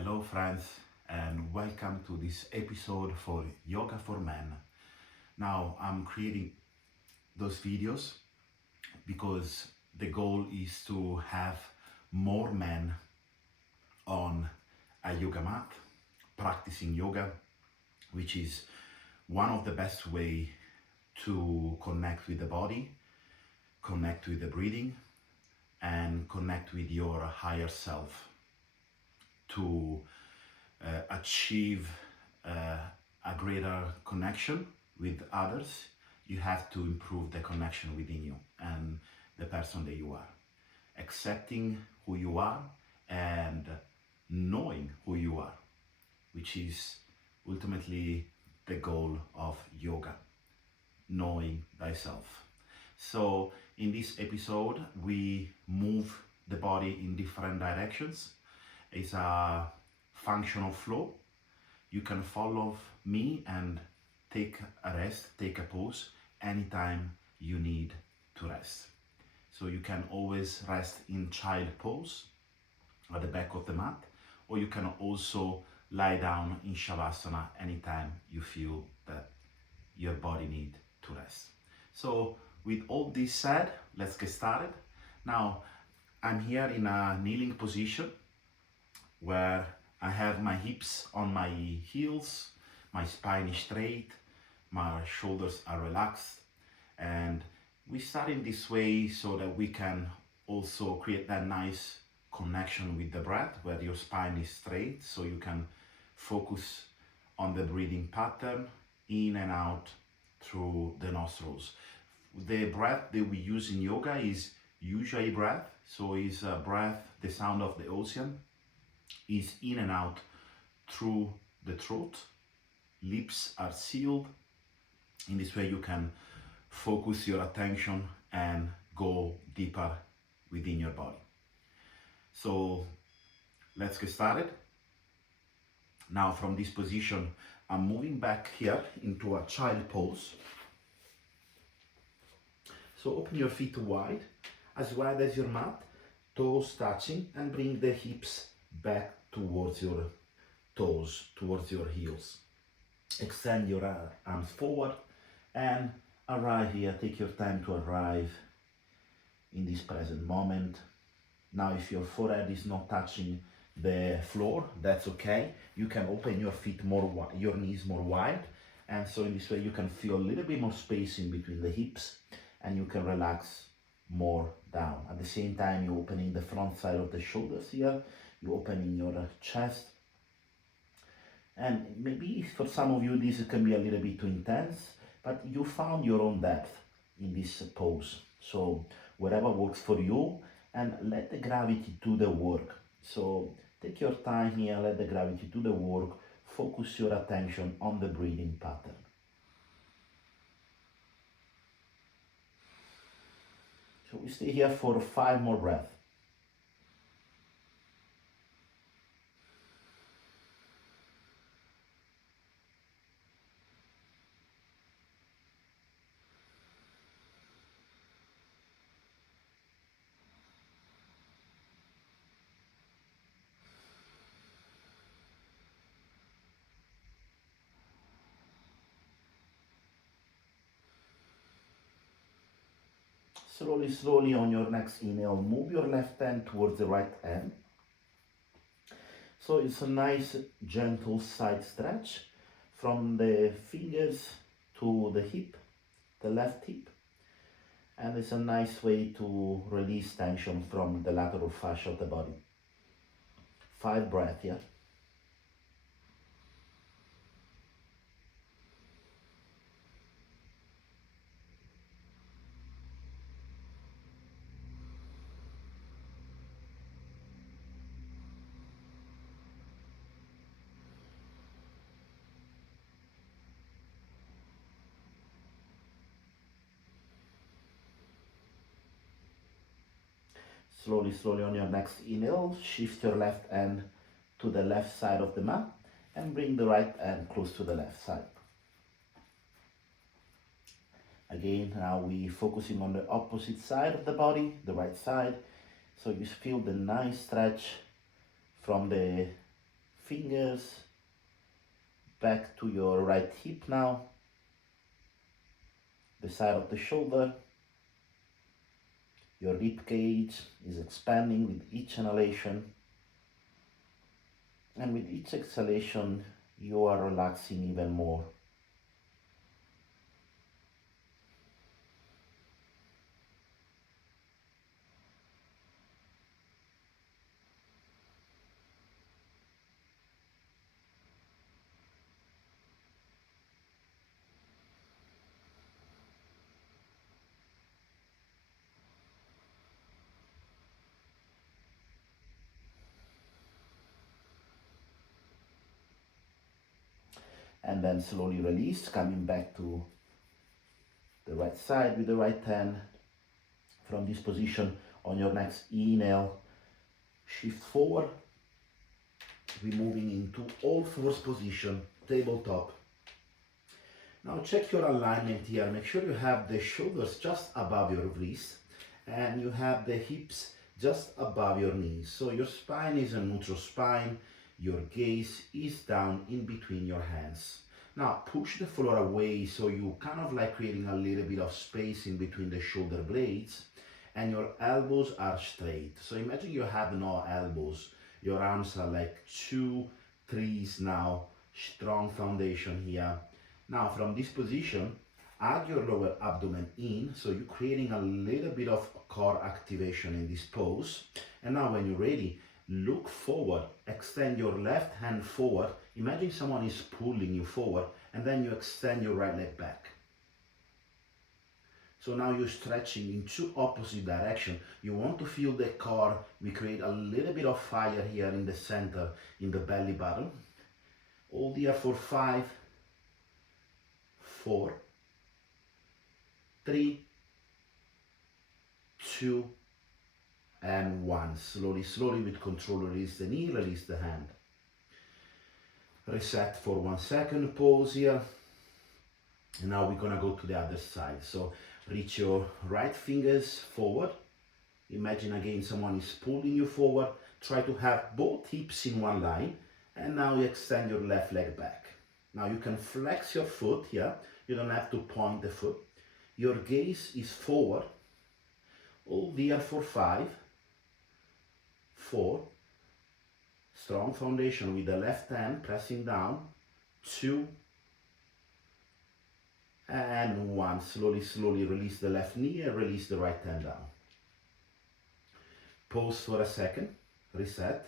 Hello, friends, and welcome to this episode for Yoga for Men. Now, I'm creating those videos because the goal is to have more men on a yoga mat practicing yoga, which is one of the best way to connect with the body, connect with the breathing, and connect with your higher self to achieve a greater connection with others. You have to improve the connection within you and the person that you are. Accepting who you are and knowing who you are, which is ultimately the goal of yoga, knowing thyself. So in this episode, we move the body in different directions. It's a functional flow. You can follow me and take a rest, take a pause anytime you need to rest. So you can always rest in child pose at the back of the mat, or you can also lie down in shavasana anytime you feel that your body needs to rest. So with all this said, let's get started. Now, I'm here in a kneeling position where I have my hips on my heels, my spine is straight, my shoulders are relaxed, and we start in this way so that we can also create that nice connection with the breath where your spine is straight, so you can focus on the breathing pattern in and out through the nostrils. The breath that we use in yoga is ujjayi breath, so it's a breath, the sound of the ocean, is in and out through the throat. Lips are sealed. In this way you can focus your attention and go deeper within your body. So let's get started. Now from this position, I'm moving back here into a child pose. So open your feet wide as your mat, toes touching, and bring the hips back towards your toes, towards your heels. Extend your arms forward and arrive here. Take your time to arrive in this present moment. Now, if your forehead is not touching the floor, that's okay. You can open your feet more, your knees more wide, and so in this way you can feel a little bit more space in between the hips, and you can relax more down. At the same time, you're opening the front side of the shoulders here. You're opening your chest. And maybe for some of you this can be a little bit too intense, but you found your own depth in this pose. So whatever works for you, and let the gravity do the work. So take your time here, let the gravity do the work. Focus your attention on the breathing pattern. So we stay here for 5 more breaths. Slowly, slowly on your next inhale, move your left hand towards the right hand. So it's a nice gentle side stretch from the fingers to the hip, the left hip. And it's a nice way to release tension from the lateral fascia of the body. 5 breaths, yeah? Slowly, slowly on your next inhale, shift your left hand to the left side of the mat and bring the right hand close to the left side. Again, now we focusing on the opposite side of the body, the right side. So you feel the nice stretch from the fingers back to your right hip now, the side of the shoulder. Your rib cage is expanding with each inhalation, and with each exhalation you are relaxing even more. And then slowly release, coming back to the right side with the right hand. From this position, on your next inhale, shift forward. We're moving into all fours position, tabletop. Now check your alignment here. Make sure you have the shoulders just above your wrist and you have the hips just above your knees. So your spine is a neutral spine. Your gaze is down in between your hands. Now push the floor away so you kind of like creating a little bit of space in between the shoulder blades, and your elbows are straight. So imagine you have no elbows. Your arms are like two trees now. Strong foundation here. Now from this position, add your lower abdomen in, so you're creating a little bit of core activation in this pose. And now when you're ready, look forward, extend your left hand forward. Imagine someone is pulling you forward, and then you extend your right leg back. So now you're stretching in two opposite directions. You want to feel the core. We create a little bit of fire here in the center, in the belly button. Hold here for 5, 4, 3, 2, and 1. Slowly, slowly with control, release the knee, release the hand. Reset for 1 second, pause here. And now we're gonna go to the other side. So reach your right fingers forward. Imagine again someone is pulling you forward. Try to have both hips in one line. And now you extend your left leg back. Now you can flex your foot here. You don't have to point the foot. Your gaze is forward. Hold here for 5, 4. Strong foundation with the left hand pressing down. 2, and 1. Slowly, slowly release the left knee and release the right hand down. Pause for a second. Reset.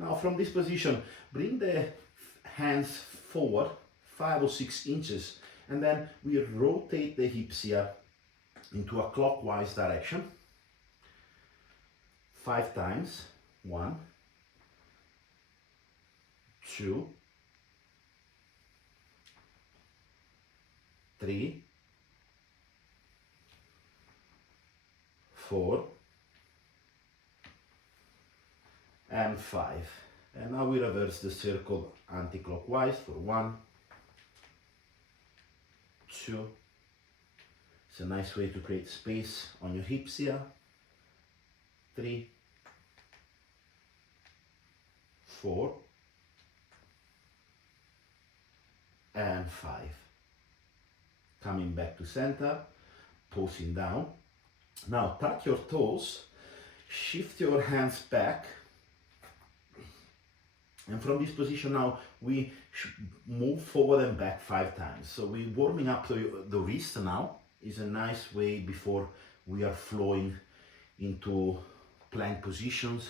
Now from this position, bring the hands forward 5 or 6 inches, and then we rotate the hips here into a clockwise direction 5 times. 1, 2, 3, 4, and 5. And now we reverse the circle anti-clockwise for 1, 2. It's a nice way to create space on your hips here. 3, 4, and 5. Coming back to center, posing down. Now tuck your toes, shift your hands back, and from this position now we move forward and back 5 times. So we're warming up the wrist now. Is a nice way before we are flowing into plank positions,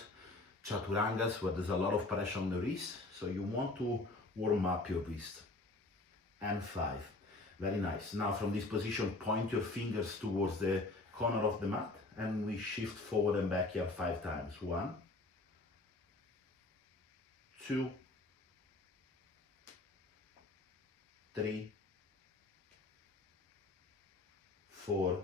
chaturangas, where there's a lot of pressure on the wrist. So you want to warm up your wrist. And 5. Very nice. Now from this position, point your fingers towards the corner of the mat, and we shift forward and back here 5 times. 1, 2, 3, 4,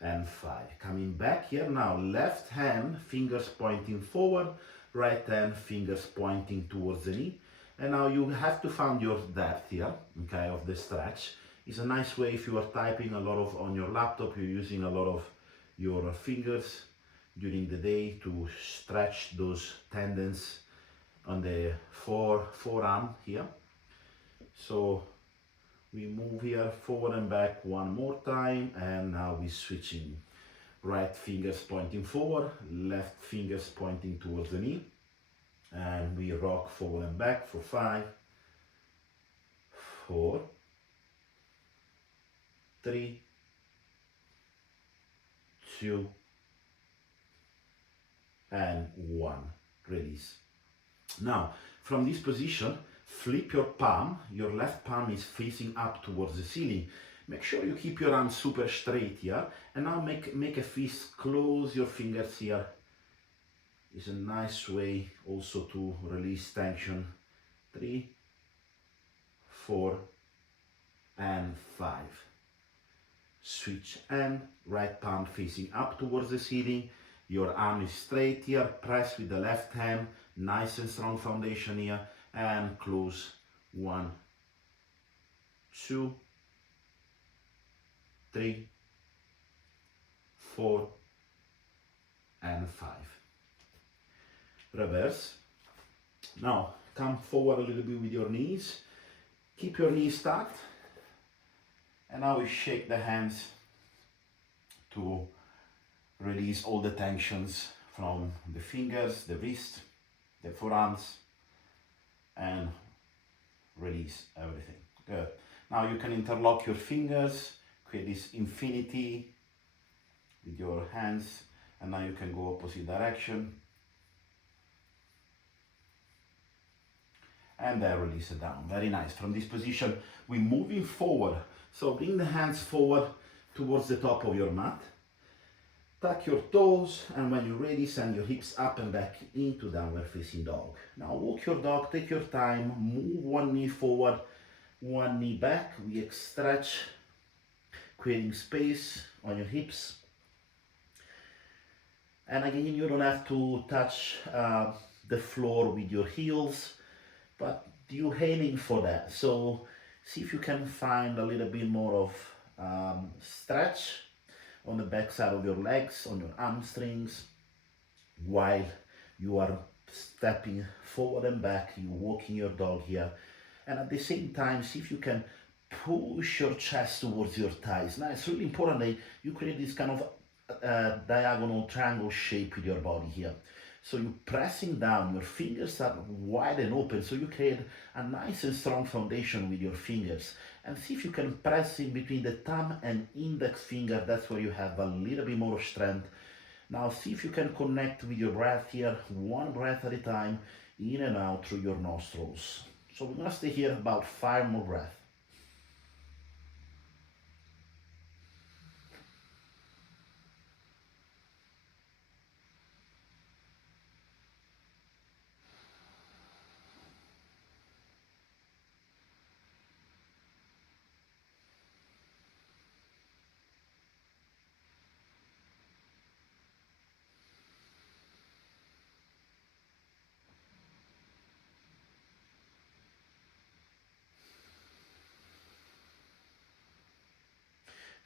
and 5. Coming back here now, left hand, fingers pointing forward, right hand, fingers pointing towards the knee. And now you have to find your depth here, okay, of the stretch. It's a nice way if you are typing a lot of on your laptop, you're using a lot of your fingers. during the day to stretch those tendons on the forearm here. So we move here forward and back one more time, and now we're switching. Right fingers pointing forward, left fingers pointing towards the knee, and we rock forward and back for 5, 4, 3, 2, and 1. Release. Now, from this position, flip your palm. Your left palm is facing up towards the ceiling. Make sure you keep your arms super straight here. And now make a fist, close your fingers here. It's a nice way also to release tension. 3, 4, and 5. Switch, and right palm facing up towards the ceiling. Your arm is straight here. Press with the left hand. Nice and strong foundation here. And close. 1, 2, 3, 4, and 5. Reverse. Now come forward a little bit with your knees. Keep your knees tucked. And now we shake the hands to release all the tensions from the fingers, the wrist, the forearms, and release everything. Good. Now you can interlock your fingers, create this infinity with your hands, and now you can go opposite direction. And then release it down. Very nice. From this position, we're moving forward. So bring the hands forward towards the top of your mat. Tuck your toes, and when you're ready, send your hips up and back into downward facing dog. Now walk your dog, take your time, move one knee forward, one knee back. We stretch, creating space on your hips. And again, you don't have to touch the floor with your heels, but you're aiming for that. So see if you can find a little bit more of stretch on the back side of your legs, on your hamstrings, while you are stepping forward and back, you're walking your dog here. And at the same time, see if you can push your chest towards your thighs. Now it's really important that you create this kind of diagonal triangle shape with your body here. So you're pressing down, your fingers are wide and open, so you create a nice and strong foundation with your fingers. And see if you can press in between the thumb and index finger. That's where you have a little bit more strength. Now see if you can connect with your breath here, one breath at a time, in and out through your nostrils. So we're gonna stay here about 5 more breaths.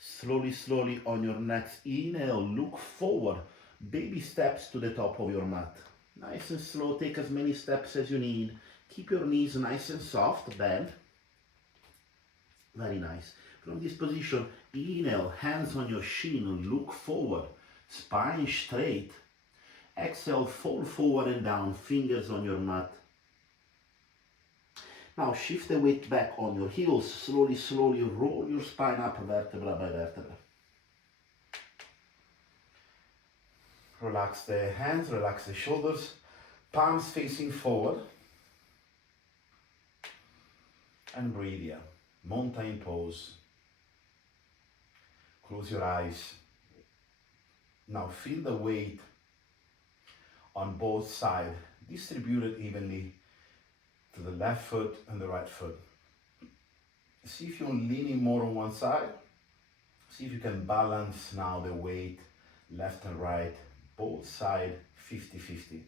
Slowly, slowly on your next inhale, look forward. Baby steps to the top of your mat. Nice and slow, take as many steps as you need. Keep your knees nice and soft, bend. Very nice. From this position, inhale, hands on your shin, look forward. Spine straight. Exhale, fold forward and down, fingers on your mat. Now shift the weight back on your heels. Slowly, slowly roll your spine up vertebra by vertebra. Relax the hands, relax the shoulders. Palms facing forward. And breathe here. Mountain pose. Close your eyes. Now feel the weight on both sides, distributed evenly to the left foot and the right foot. See if you're leaning more on one side. See if you can balance now the weight left and right, both sides 50-50.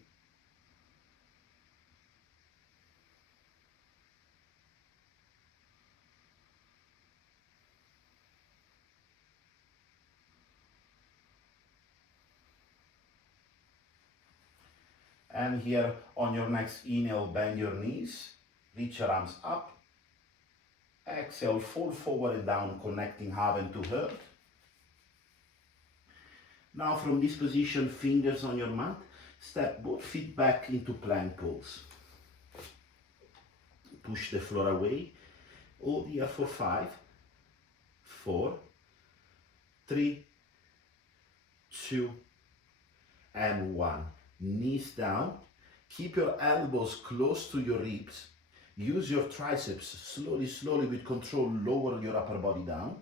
And here on your next inhale, bend your knees, reach your arms up. Exhale, fold forward and down, connecting heaven to earth. Now from this position, fingers on your mat, step both feet back into plank pose. Push the floor away. Hold here for 5, 4, 3, 2, and 1. Knees down. Keep your elbows close to your ribs. Use your triceps. Slowly with control, lower your upper body down.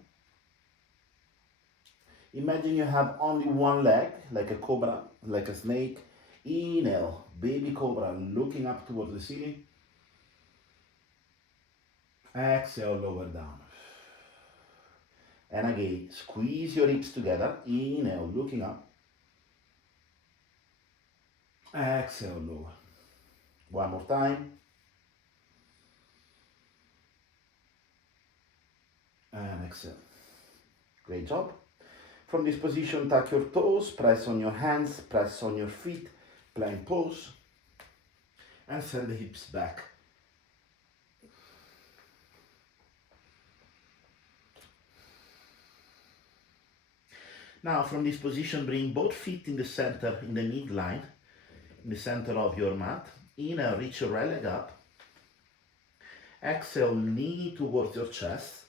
Imagine you have only one leg, like a cobra, like a snake. Inhale, baby cobra, looking up towards the ceiling. Exhale, lower down. And again, squeeze your hips together. Inhale, looking up. Exhale, lower. One more time. And exhale. Great job. From this position, tuck your toes, press on your hands, press on your feet, plank pose, and send the hips back. Now from this position, bring both feet in the center, in the midline, in the center of your mat. Inhale, reach your right leg up. Exhale, knee towards your chest.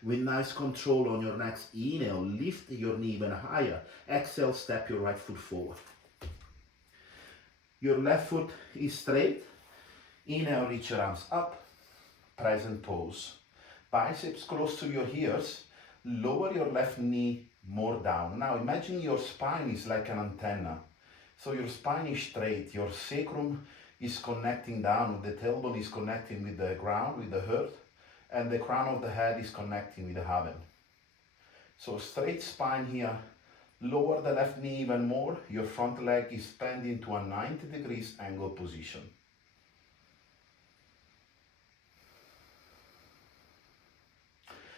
With nice control on your next inhale, lift your knee even higher. Exhale, step your right foot forward. Your left foot is straight. Inhale, reach your arms up. Present pose. Biceps close to your ears. Lower your left knee more down. Now imagine your spine is like an antenna. So your spine is straight. Your sacrum is connecting down. The tailbone is connecting with the ground, with the earth. And the crown of the head is connecting with the heaven. So straight spine here, lower the left knee even more. Your front leg is bent into a 90 degrees angle position.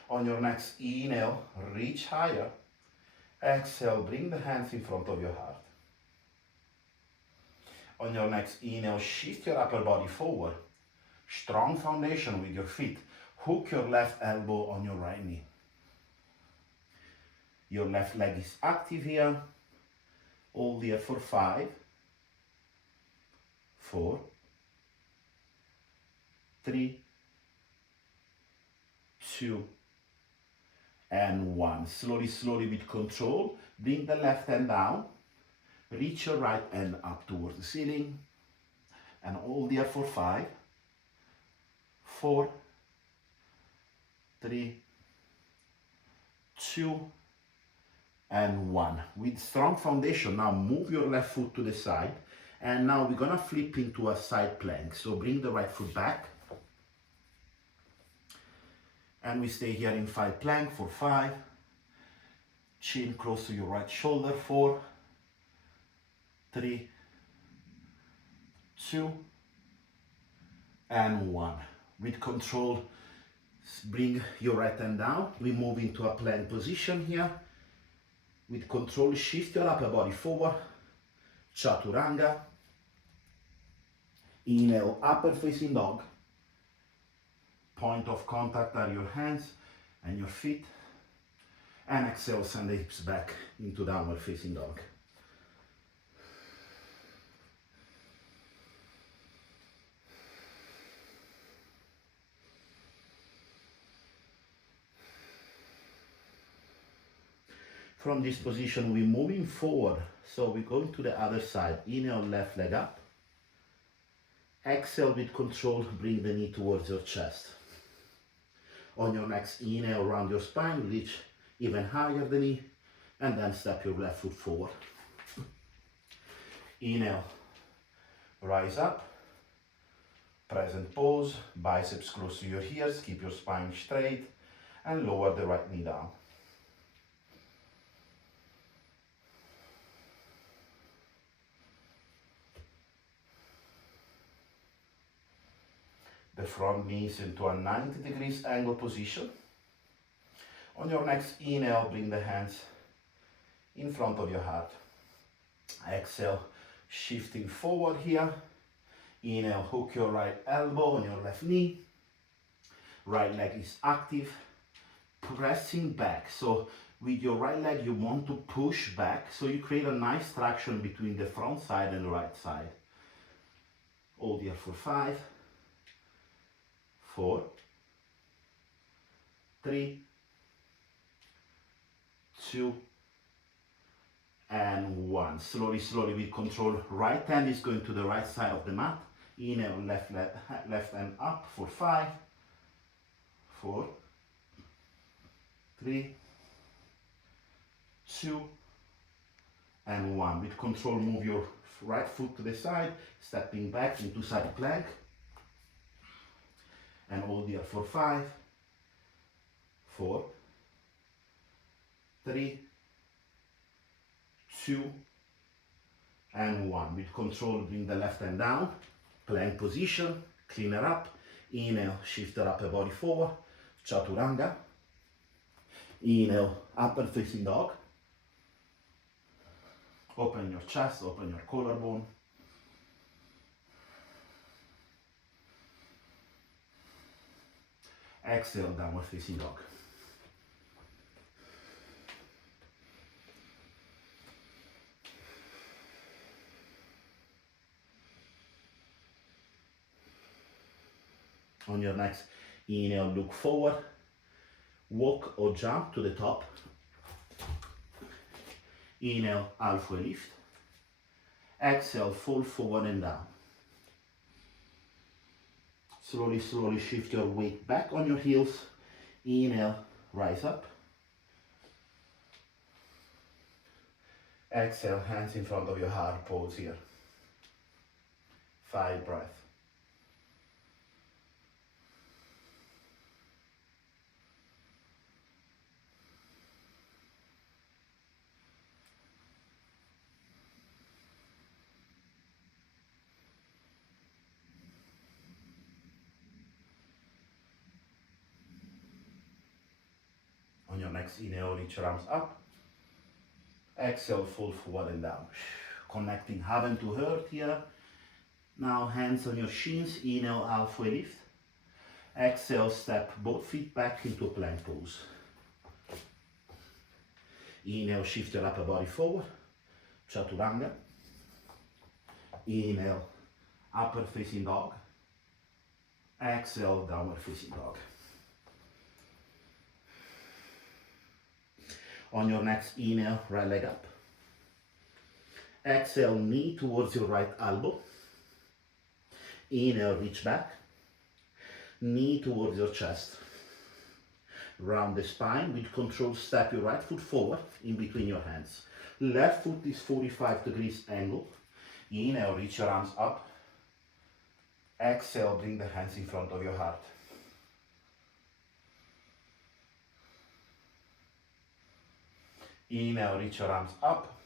On your next inhale, reach higher. Exhale, bring the hands in front of your heart. On your next inhale, shift your upper body forward. Strong foundation with your feet. Hook your left elbow on your right knee. Your left leg is active here. Hold here for 5, 4, 3, 2, and 1. Slowly with control, bring the left hand down. Reach your right hand up towards the ceiling. And hold here for 5, 4, 3, 2, and 1. With strong foundation, now move your left foot to the side. And now we're gonna flip into a side plank. So bring the right foot back. And we stay here in 5 plank for 5. Chin close to your right shoulder, 4, 3, 2, and 1. With control, bring your right hand down. We move into a plank position here. With control, shift your upper body forward. Chaturanga. Inhale, upper facing dog. Point of contact are your hands and your feet. And exhale, send the hips back into downward facing dog. From this position, we're moving forward. So we're going to the other side. Inhale, left leg up. Exhale with control, bring the knee towards your chest. On your next inhale, round your spine, reach even higher the knee, and then step your left foot forward. Inhale, rise up. Present pose, biceps close to your ears, keep your spine straight, and lower the right knee down. The front knee is into a 90 degrees angle position. On your next inhale, bring the hands in front of your heart. Exhale, Shifting forward here. Inhale, hook your right elbow on your left knee. Right leg is active. Pressing back. So with your right leg, you want to push back. So you create a nice traction between the front side and the right side. Hold here for 5, 4, 3, 2, and 1. Slowly, slowly with control. Right hand is going to the right side of the mat. Inhale, left hand up for 5, 4, 3, 2, and 1. With control, move your right foot to the side, stepping back into side plank. And hold here for 5, 4, 3, 2, and 1. With control, bring the left hand down, plank position, clean it up. Inhale, shift the upper body forward, chaturanga. Inhale, upper facing dog. Open your chest, open your collarbone. Exhale, downward facing dog. On your next inhale, look forward. Walk or jump to the top. Inhale, halfway lift. Exhale, fall forward and down. Slowly, slowly shift your weight back on your heels. Inhale, rise up. Exhale, hands in front of your heart, pose here. 5 breaths. On your next inhale, reach your arms up. Exhale, fall forward and down. Connecting heaven to earth here. Now hands on your shins. Inhale, halfway lift. Exhale, step both feet back into plank pose. Inhale, shift your upper body forward. Chaturanga. Inhale, upper facing dog. Exhale, downward facing dog. On your next inhale, right leg up. Exhale, knee towards your right elbow. Inhale, reach back. Knee towards your chest. Round the spine. With control, step your right foot forward in between your hands. Left foot is 45 degrees angle. Inhale, reach your arms up. Exhale, bring the hands in front of your heart. Inhale, reach your arms up.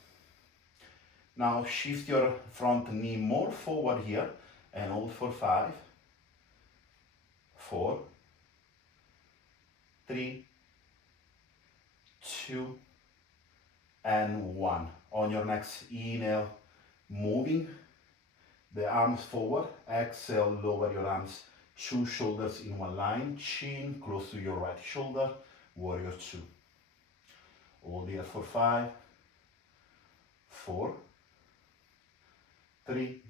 Now shift your front knee more forward here and hold for 5, 4, 3, 2, and 1. On your next inhale, moving the arms forward. Exhale, lower your arms, 2 shoulders in one line, chin close to your right shoulder, warrior 2. Hold here for 5, 4, 3,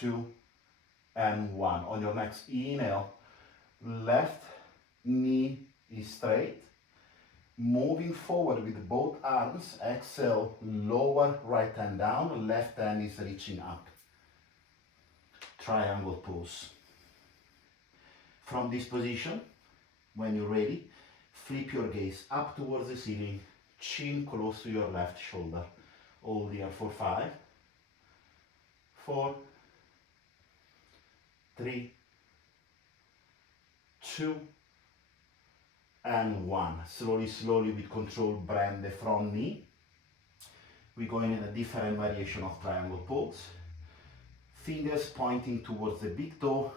2, and 1. On your next inhale, left knee is straight. Moving forward with both arms. Exhale, lower right hand down, left hand is reaching up. Triangle pose. From this position, when you're ready, flip your gaze up towards the ceiling, chin close to your left shoulder. Hold here for 5, 4, 3, 2, and 1. Slowly, slowly with control, bend the front knee. We're going in a different variation of triangle pose. Fingers pointing towards the big toe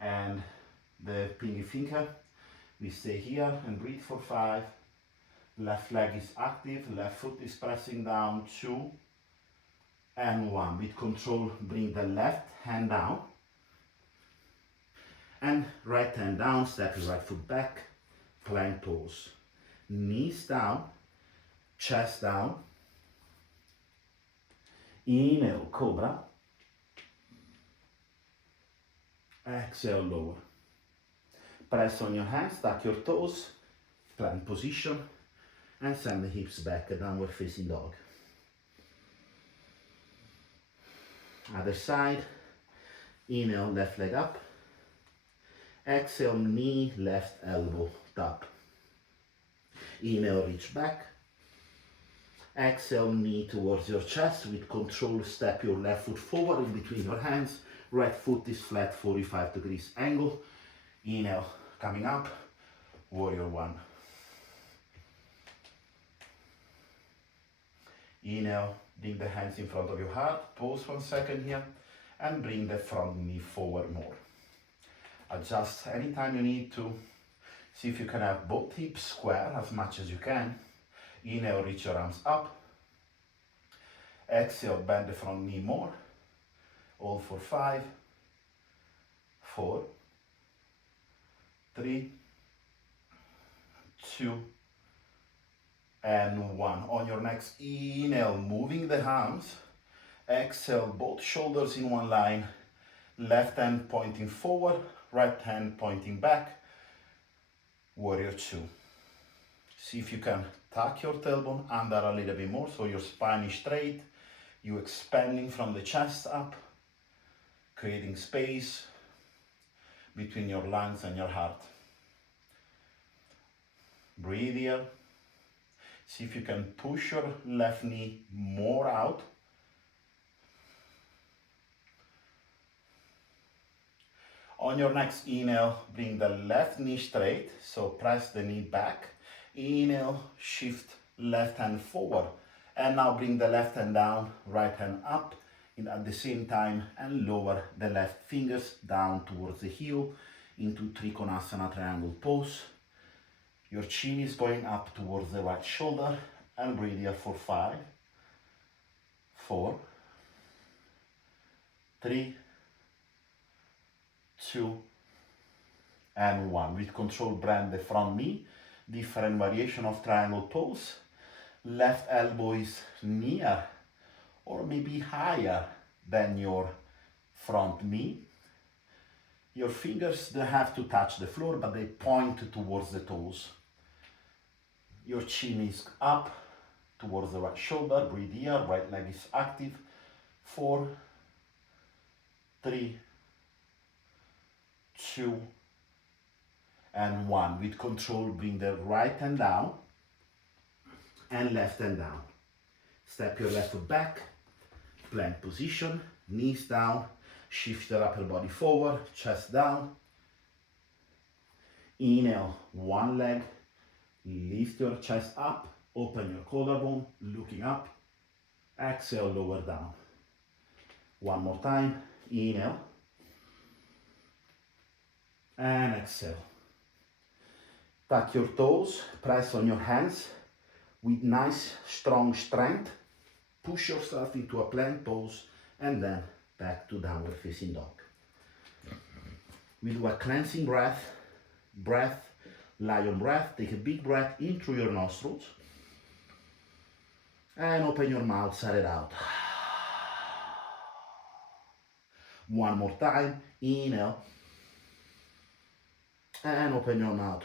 and the pinky finger. We stay here and breathe for 5. Left leg is active, left foot is pressing down, 2 and 1. With control, bring the left hand down and right hand down, step your right foot back, plank pose. Knees down, chest down, inhale, cobra, exhale, lower. Press on your hands, tuck your toes, plank position, and send the hips back, a downward facing dog. Other side, inhale, left leg up, exhale, knee, left elbow, tap. Inhale, reach back, exhale, knee towards your chest. With control, step your left foot forward in between your hands, right foot is flat, 45 degrees angle. Inhale, coming up, warrior 1. Inhale, bring the hands in front of your heart, pause 1 second here, and bring the front knee forward more. Adjust anytime you need to. See if you can have both hips square as much as you can. Inhale, reach your arms up. Exhale, bend the front knee more. All for 5, 4, 3, 2, and 1. On your next inhale, moving the arms. Exhale, both shoulders in one line. Left hand pointing forward, right hand pointing back. Warrior 2. See if you can tuck your tailbone under a little bit more so your spine is straight. You expanding from the chest up, creating space between your lungs and your heart. Breathe here. See if you can push your left knee more out. On your next inhale, bring the left knee straight, so press the knee back. Inhale, shift left hand forward. And now bring the left hand down, right hand up at the same time, and lower the left fingers down towards the heel into Trikonasana triangle pose. Your chin is going up towards the right shoulder, and breathe here for 5, 4, 3, 2, and 1. With control, bend the front knee, different variation of triangle pose. Left elbow is near or maybe higher than your front knee. Your fingers don't have to touch the floor, but they point towards the toes. Your chin is up towards the right shoulder. Breathe here, right leg is active. 4, 3, 2, and 1. With control, bring the right hand down and left hand down. Step your left foot back, plank position, knees down, shift your upper body forward, chest down. Inhale, one leg, lift your chest up, open your collarbone, looking up. Exhale, lower down. One more time, inhale, and exhale. Tuck your toes, press on your hands with nice strong strength. Push yourself into a plank pose and then back to downward facing dog. We do a cleansing breath, lion breath. Take a big breath in through your nostrils and open your mouth, sigh it out. One more time, inhale and open your mouth.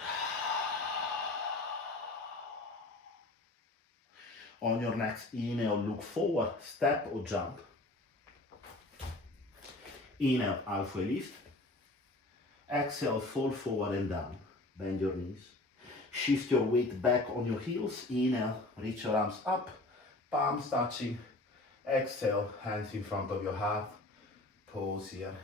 On your next inhale, look forward, step or jump. Inhale, halfway lift. Exhale, fall forward and down. Bend your knees. Shift your weight back on your heels. Inhale, reach your arms up, palms touching. Exhale, hands in front of your heart. Pause here.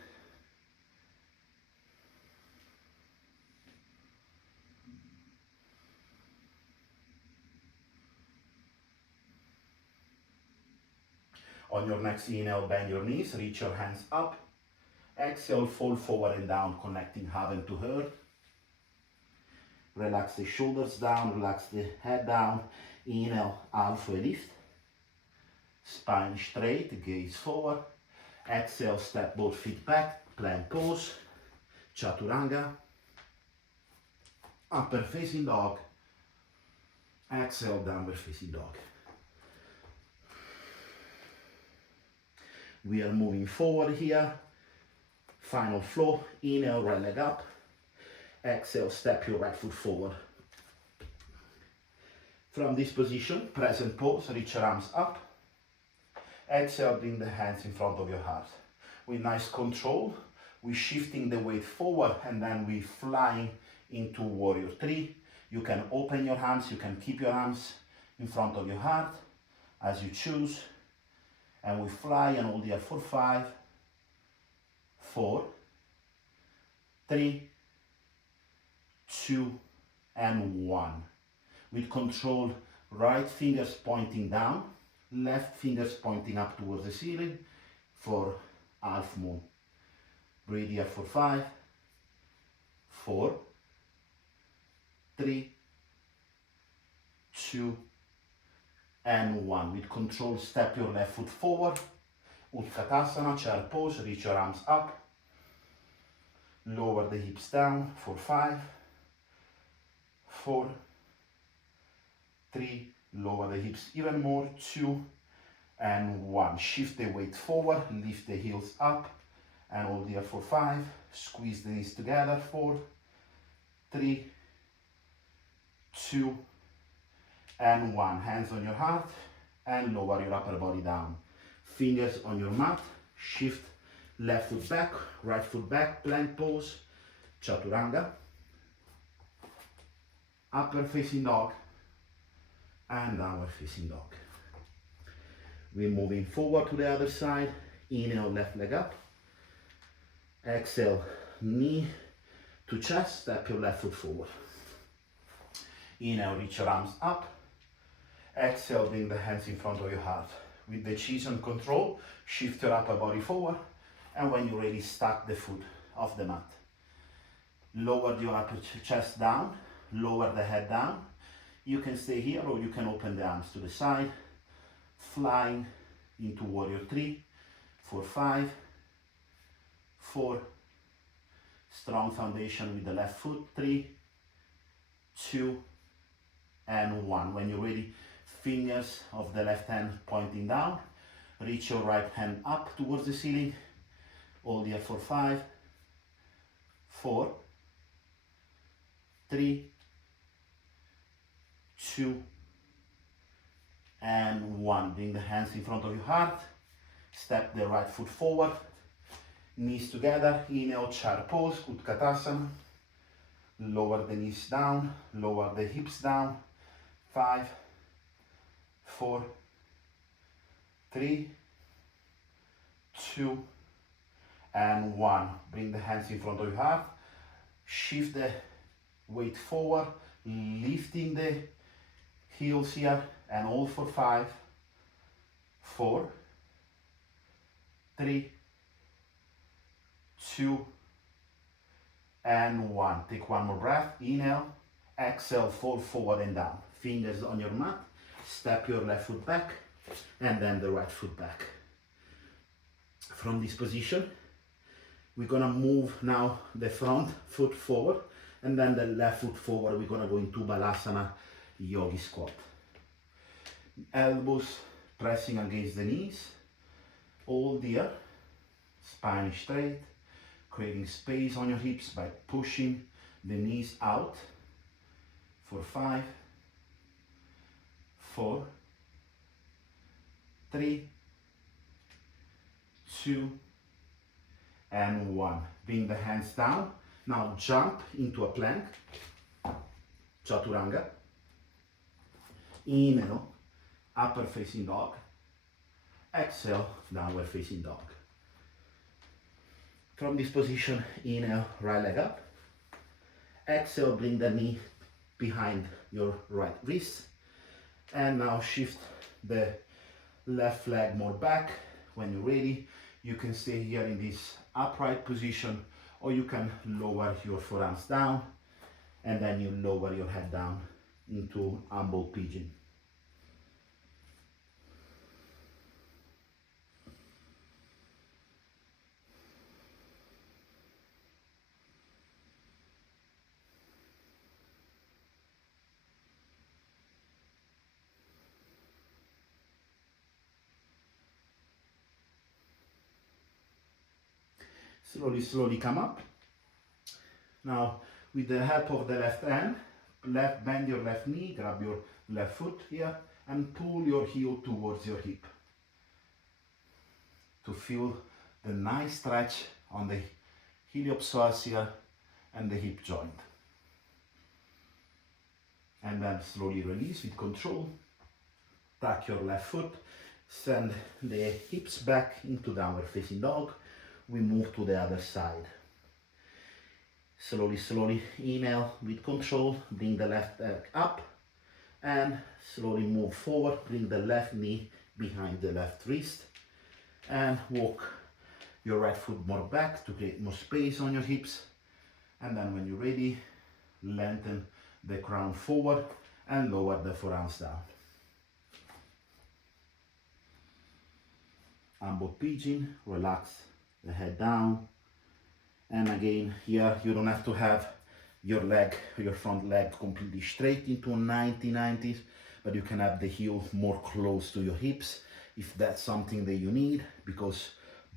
On your next inhale, bend your knees, reach your hands up. Exhale, fall forward and down, connecting heaven to earth. Relax the shoulders down, relax the head down. Inhale, halfway lift. Spine straight, gaze forward. Exhale, step both feet back, plank pose, chaturanga. Upper facing dog. Exhale, downward facing dog. We are moving forward here. Final flow. Inhale, right leg up. Exhale, step your right foot forward. From this position, present pose, reach your arms up. Exhale, bring the hands in front of your heart. With nice control, we're shifting the weight forward and then we're flying into warrior three. You can open your hands, you can keep your arms in front of your heart as you choose. And we fly and hold here for 5, 4, 3, 2, and 1. With control, right fingers pointing down, left fingers pointing up towards the ceiling for half moon. Breathe here for 5, 4, 3, 2, and 1. With control, step your left foot forward. Utkatasana, chair pose, reach your arms up. Lower the hips down for 5, 4, 3, lower the hips even more, 2, and 1. Shift the weight forward, lift the heels up, and hold here for 5. Squeeze the knees together, 4, 3, 2, and 1. Hands on your heart, and lower your upper body down. Fingers on your mat, shift left foot back, right foot back, plank pose, chaturanga. Upper facing dog, and downward facing dog. We're moving forward to the other side. Inhale, left leg up. Exhale, knee to chest, step your left foot forward. Inhale, reach your arms up. Exhale, bring the hands in front of your heart. With the chin and control, shift your upper body forward, and when you're ready, stack the foot off the mat. Lower your upper chest down, lower the head down. You can stay here or you can open the arms to the side, flying into warrior three for 5, 4, strong foundation with the left foot, 3, 2, and 1. When you're ready, fingers of the left hand pointing down, reach your right hand up towards the ceiling, hold here for 5, 4, 3, 2, and 1. Bring the hands in front of your heart, step the right foot forward, knees together, inhale, chair pose, Utkatasana. Lower the knees down, lower the hips down, 5, 4, 3, 2, and 1. Bring the hands in front of your heart, shift the weight forward, lifting the heels here, and hold for 5, 4, 3, 2, and 1. Take one more breath. Inhale, exhale, fall forward and down. Fingers on your mat, step your left foot back, and then the right foot back. From this position, we're gonna move now the front foot forward, and then the left foot forward. We're gonna go into Balasana, Yogi squat. Elbows pressing against the knees, hold here, spine straight, creating space on your hips by pushing the knees out for 5, 4, 3, 2, and 1. Bring the hands down. Now jump into a plank, chaturanga. Inhale, upper facing dog. Exhale, downward facing dog. From this position, inhale, right leg up. Exhale, bring the knee behind your right wrist. And now shift the left leg more back. When you're ready, you can stay here in this upright position, or you can lower your forearms down And then you lower your head down into humble pigeon. Slowly, slowly come up. Now, with the help of the left hand, bend your left knee, grab your left foot here, and pull your heel towards your hip to feel the nice stretch on the iliopsoas here and the hip joint. And then slowly release with control. Tuck your left foot, send the hips back into downward facing dog. We move to the other side. Slowly, slowly inhale with control, bring the left leg up, and slowly move forward, bring the left knee behind the left wrist, and walk your right foot more back to create more space on your hips. And then when you're ready, lengthen the crown forward and lower the forearms down. Humble pigeon, relax the head down. And again, here you don't have to have your leg, your front leg completely straight into 90-90, but you can have the heel more close to your hips if that's something that you need, because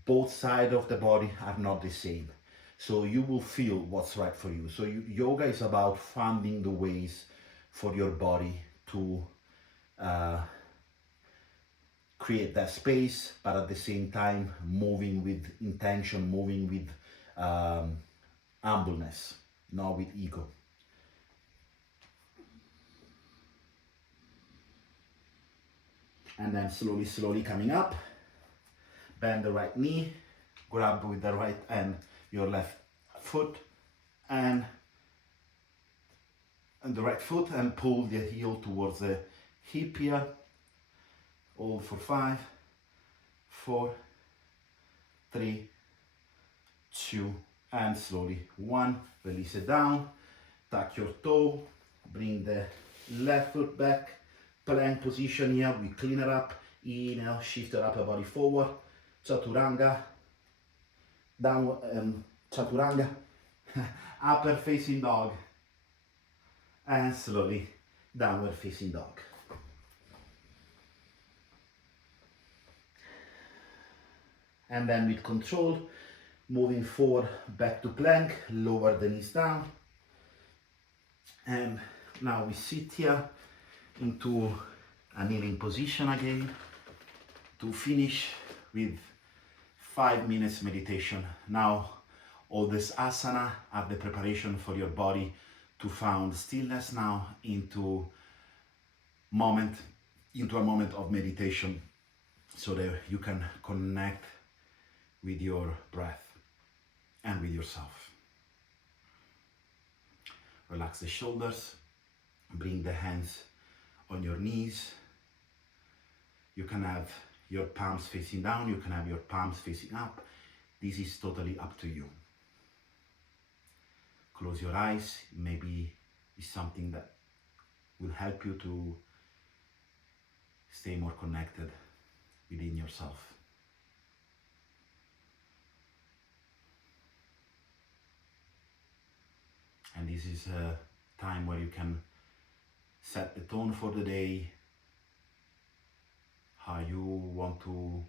both sides of the body are not the same. So you will feel what's right for you. So yoga is about finding the ways for your body to create that space, but at the same time moving with intention, moving with humbleness, not with ego. And then slowly, slowly coming up, bend the right knee, grab with the right hand your left foot and the right foot and pull the heel towards the hip here. Hold for 5, 4, 3, 2, and slowly 1. Release it down, tuck your toe, bring the left foot back, plank position here. We clean it up. Inhale, shift the upper body forward. Chaturanga, down, chaturanga, upper facing dog, and slowly downward facing dog. And then with control, moving forward back to plank, lower the knees down. And now we sit here into a kneeling position again to finish with 5 minutes meditation. Now, all this asana are the preparation for your body to find stillness now into a moment of meditation, so that you can connect with your breath and with yourself. Relax the shoulders, bring the hands on your knees. You can have your palms facing down, you can have your palms facing up. This is totally up to you. Close your eyes. Maybe it's something that will help you to stay more connected within yourself. And this is a time where you can set the tone for the day, how you want to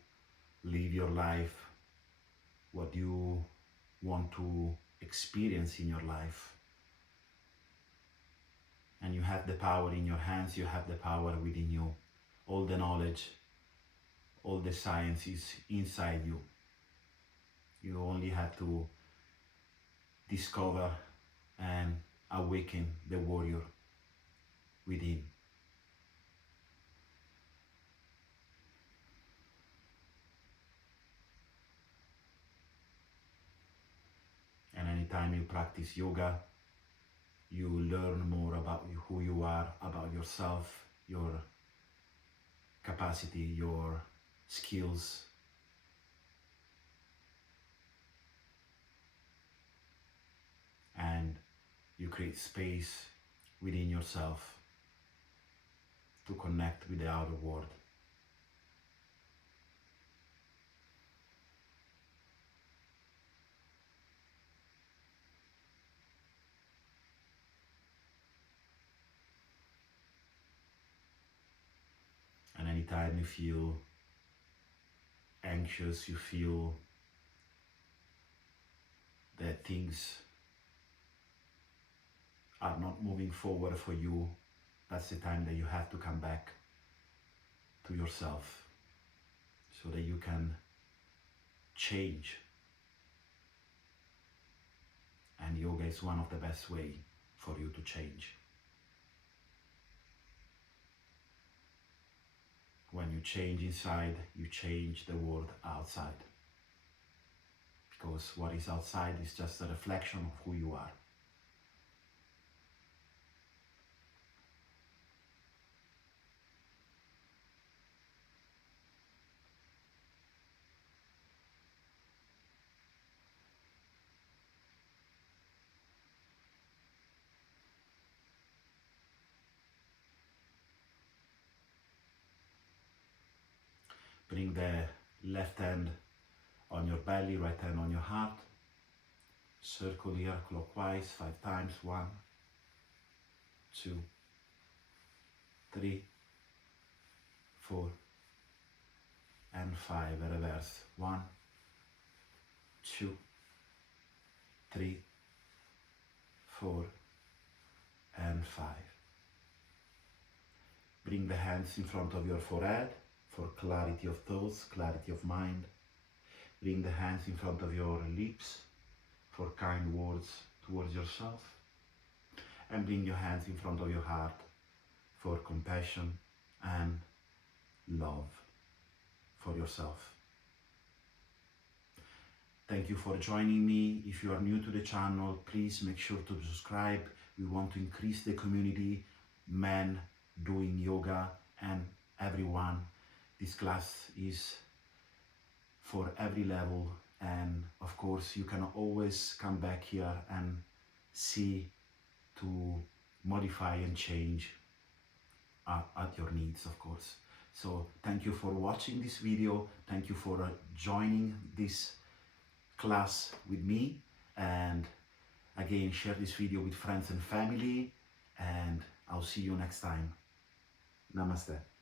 live your life, what you want to experience in your life. And you have the power in your hands, you have the power within you. All the knowledge, all the science is inside you. You only have to discover and awaken the warrior within. And anytime you practice yoga, you learn more about who you are, about yourself, your capacity, your skills. And you create space within yourself to connect with the outer world. And anytime you feel anxious, you feel that things are not moving forward for you, that's the time that you have to come back to yourself so that you can change. And yoga is one of the best way for you to change. When you change inside, you change the world outside. Because what is outside is just a reflection of who you are. Bring the left hand on your belly, right hand on your heart. Circle here clockwise 5 times. 1, 2, 3, 4, and 5. Reverse. 1, 2, 3, 4, and 5. Bring the hands in front of your forehead for clarity of thoughts, clarity of mind. Bring the hands in front of your lips for kind words towards yourself. And bring your hands in front of your heart for compassion and love for yourself. Thank you for joining me. If you are new to the channel, please make sure to subscribe. We want to increase the community, men doing yoga and everyone. This class is for every level, and of course you can always come back here and see to modify and change at your needs, of course. So thank you for watching this video. Thank you for joining this class with me, and again, share this video with friends and family, and I'll see you next time. Namaste.